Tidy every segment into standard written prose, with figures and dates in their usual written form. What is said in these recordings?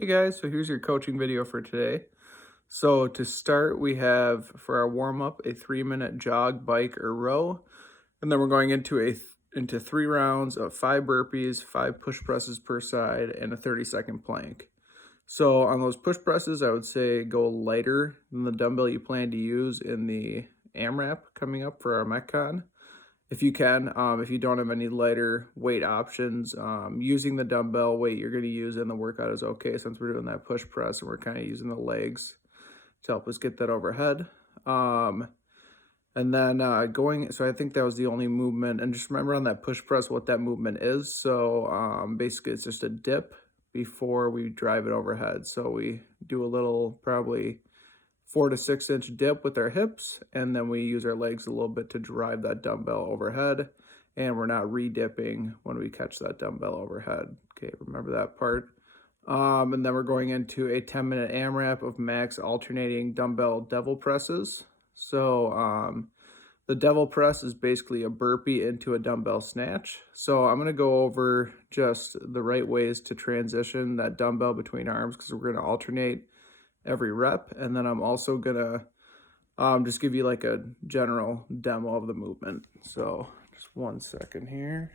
Hey guys, so here's your coaching video for today. So to start, we have for our warm up a 3-minute jog, bike, or row, and then we're going into 3 rounds of 5 burpees, 5 push presses per side, and a 30-second plank. So on those push presses, I would say go lighter than the dumbbell you plan to use in the AMRAP coming up for our Metcon. If you can, if you don't have any lighter weight options, using the dumbbell weight you're going to use in the workout is okay since we're doing that push press and we're kind of using the legs to help us get that overhead. And then so I think that was the only movement. And just remember on that push press what that movement is. So basically it's just a dip before we drive it overhead. So we do a little probably 4 to 6 inch dip with our hips, and then we use our legs a little bit to drive that dumbbell overhead, and we're not re-dipping when we catch that dumbbell overhead. Okay, remember that part. And then we're going into a 10-minute AMRAP of max alternating dumbbell devil presses. So the devil press is basically a burpee into a dumbbell snatch. So I'm going to go over just the right ways to transition that dumbbell between arms because we're going to alternate every rep, and then I'm also gonna just give you like a general demo of the movement. So just 1 second here.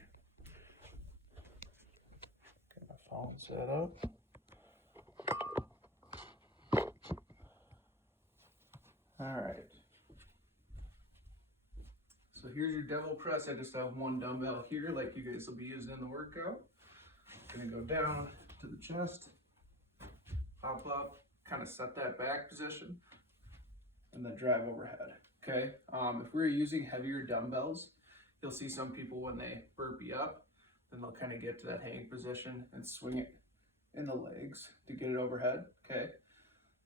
Get my phone set up. All right. So here's your devil press. I just have one dumbbell here, like you guys will be using in the workout. Gonna go down to the chest, pop up, kind of set that back position, and then drive overhead. Okay. If we're using heavier dumbbells, you'll see some people when they burpee up, then they'll kind of get to that hang position and swing it in the legs to get it overhead. Okay.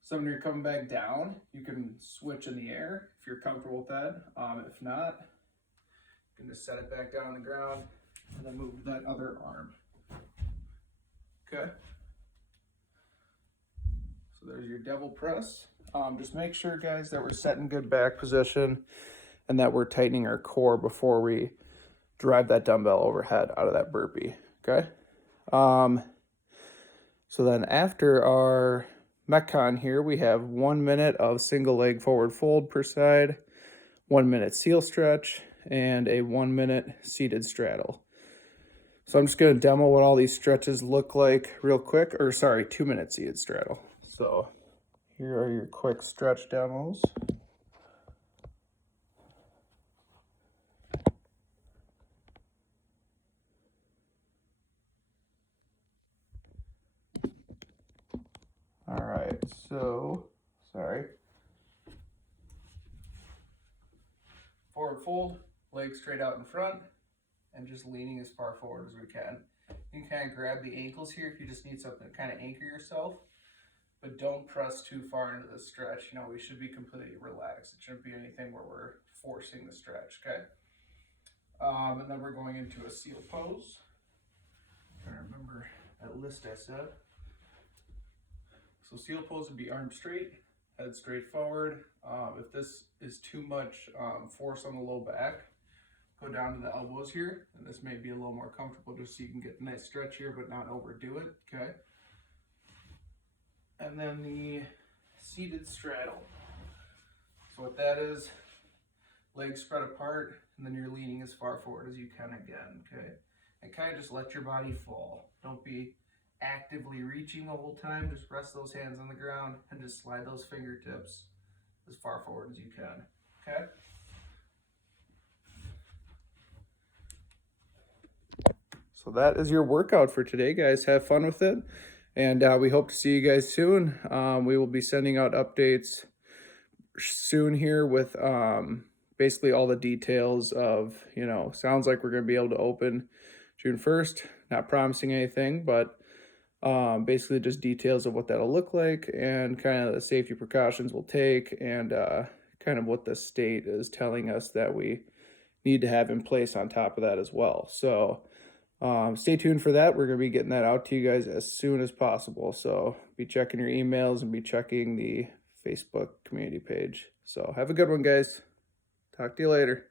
So when you're coming back down, you can switch in the air if you're comfortable with that. If not, you can just set it back down on the ground and then move that other arm. Okay. So there's your devil press. Just make sure, guys, that we're setting good back position and that we're tightening our core before we drive that dumbbell overhead out of that burpee. Okay. So then after our Metcon here, we have 1 minute of single leg forward fold per side, 1 minute seal stretch, and a 1 minute seated straddle. So I'm just going to demo what all these stretches look like real quick, or sorry, 2 minute seated straddle. So here are your quick stretch demos. All right, so, sorry. Forward fold, legs straight out in front, and just leaning as far forward as we can. You can kind of grab the ankles here if you just need something to kind of anchor yourself, but don't press too far into the stretch. You know, we should be completely relaxed. It shouldn't be anything where we're forcing the stretch, okay? And then we're going into a seal pose. I'm trying to remember that list I said. So seal pose would be arms straight, head straight forward. If this is too much force on the low back, go down to the elbows here, and this may be a little more comfortable just so you can get a nice stretch here but not overdo it, okay? And then the seated straddle. So what that is, legs spread apart, and then you're leaning as far forward as you can again, okay? And kind of just let your body fall. Don't be actively reaching the whole time. Just rest those hands on the ground and just slide those fingertips as far forward as you can, okay? So that is your workout for today, guys. Have fun with it. And we hope to see you guys soon. We will be sending out updates soon here with basically all the details of, sounds like we're going to be able to open June 1st. Not promising anything, but basically just details of what that'll look like and kind of the safety precautions we'll take and kind of what the state is telling us that we need to have in place on top of that as well. So stay tuned for that. We're going to be getting that out to you guys as soon as possible. So be checking your emails and be checking the Facebook community page. So have a good one, guys. Talk to you later.